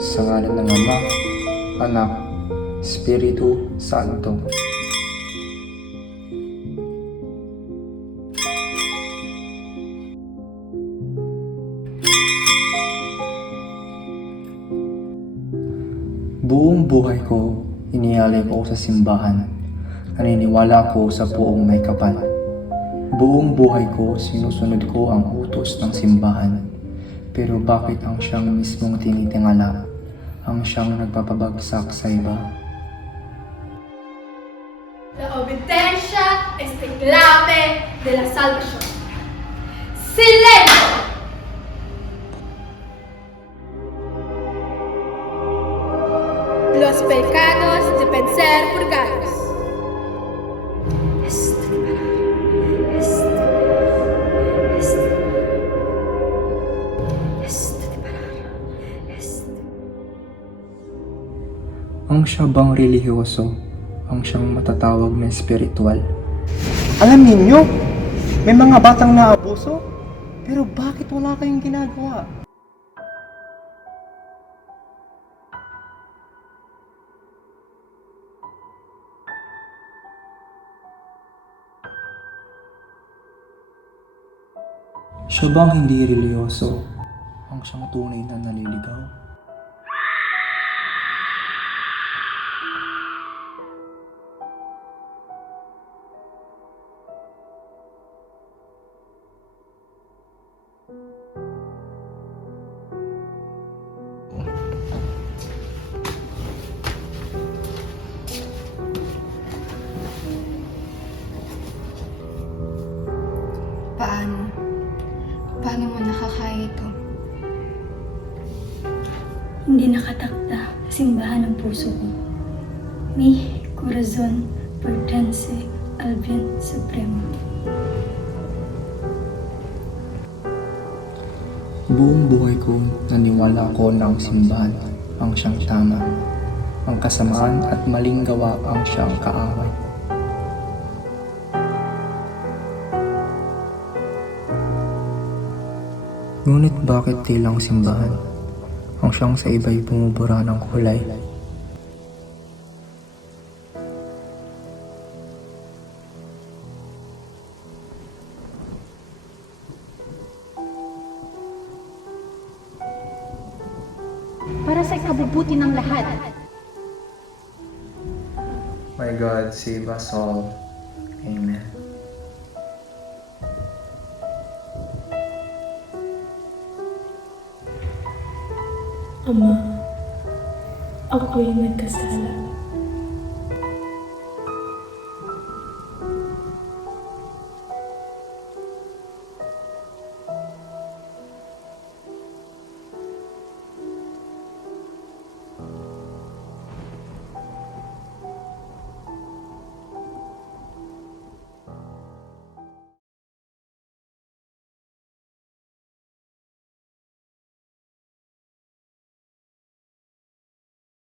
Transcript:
Sa ngalan ng Ama, Anak, Espiritu Santo. Buong buhay ko, inialay ko sa simbahan. Naniniwala ako sa buong may kapal. Buong buhay ko, sinusunod ko ang utos ng simbahan. Pero bakit ang siyang mismong tinitingala, ang siyang nagpapabagsak sa iba? La obediencia es la clave de la salvación. ¡Silencio! Los pecados deben ser purgados. Ang siya bang relihiyoso, ang siyang matatawag na espiritual? Alam ninyo, may mga batang naabuso, pero bakit wala kayong ginagawa? Siya bang hindi relihiyoso, ang siyang tunay na naliligaw? Paano? Paano mo nakakaya ito? Hindi nakatakda sa simbahan ng puso ko. Mi corazón pertenece al bien supremo. Buong buhay ko, naniwala ko na ang simbahan ang siyang tama. Ang kasamaan at maling gawa ang siyang kaaway. Ngunit bakit tilang simbahan? Ang siyang sa iba'y bumubura ng kulay. Para sa ikabubuti ng lahat. My God, save us all. Amen. Ama, ako'y nagkasala.